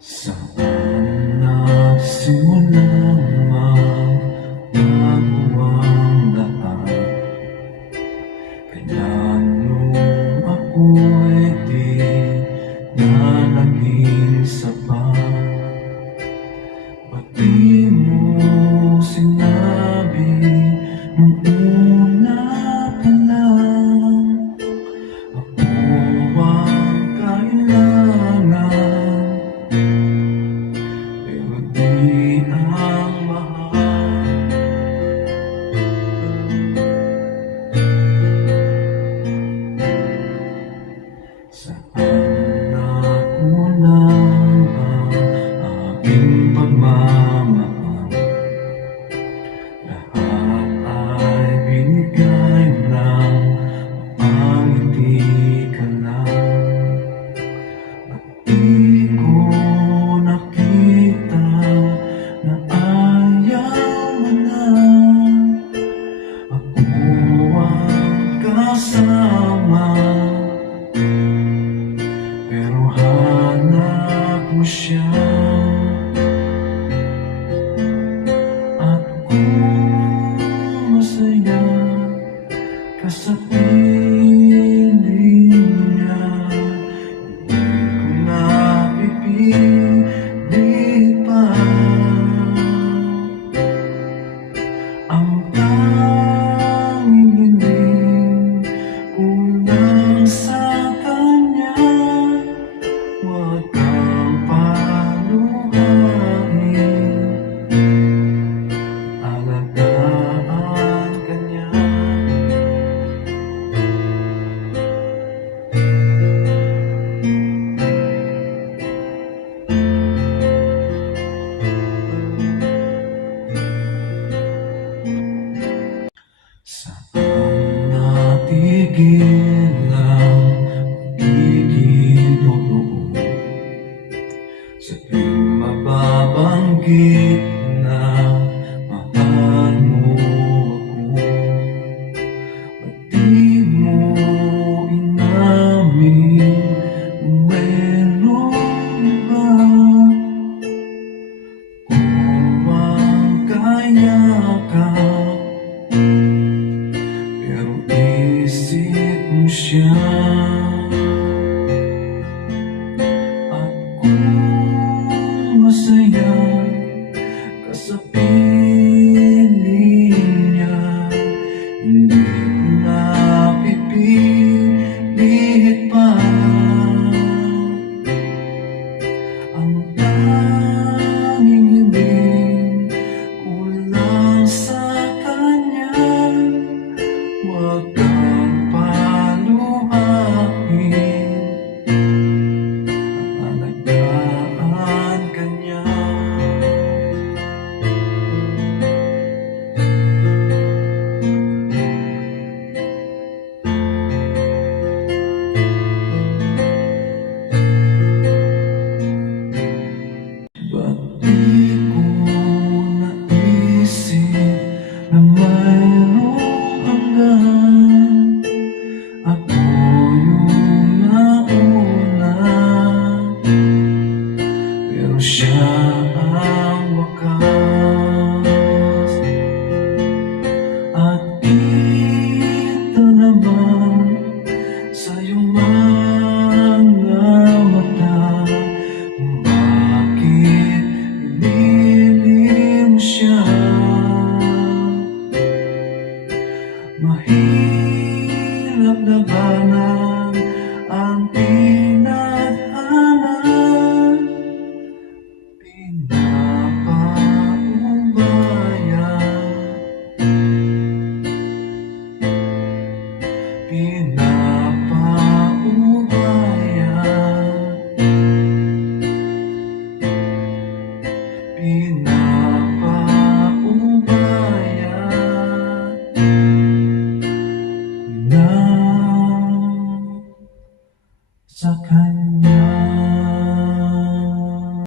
Saan nagsimulang magbago ang lahat? Kailan nung ako'y di na naging sapat? Ba't di mo sinabi nung una pa lang? Ako ang kailangan, pero di ang mahal. Saan nakulang ang aking pagmamahal? Lahat ay binigay lang upang hindi ka lang. At di ko nakita na ayaw mo na. Ako ang kasama, pero hanap mo siya. At kung masaya ka sa piling niya, hindi ko napipilit pa. Ang tanging hiling ko lang sa kanya, huwag kang paluhain, alagaan ka niya. Saan natigil ang pagiging totoo? Sa tuwing mababanggit na mahal mo ako, ba't di mo inamin kung mayroong iba? Kung ang kayakap, pero isip mo siya. At kung masaya ka sa piling niya, hindi ko napipilit pa. Ang tanging hiling ko lang sa kanya, huwag kang paluhain, alagaan ka niya. Ba't di ko naisip na mayroong hanggan? Ako yung nauna, pero siya